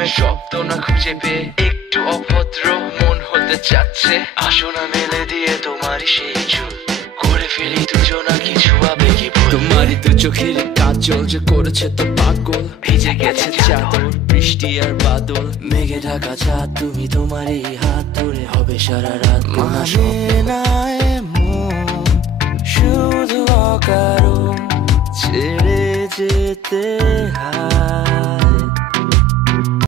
প্রেমের শব্দ না খুঁজে পেয়ে একটু অভদ্র মন হতে চাচ্ছে। আসো না মেলে দিয়ে তোমারই সেই চুল, করে ফেলি দুজনা কিছু আবেগী ভুল। তোমারই দু চোখের কাজল যে করেছে তো পাগল, ভিজে গেছে চাদর বৃষ্টি আর বাদল, মেঘে ঢাকা চাঁদ তুমি তোমারই হাত ধরে হবে সারা রাত। মানে না এমন শুধু অকারণ ছেড়ে যেতে হয়।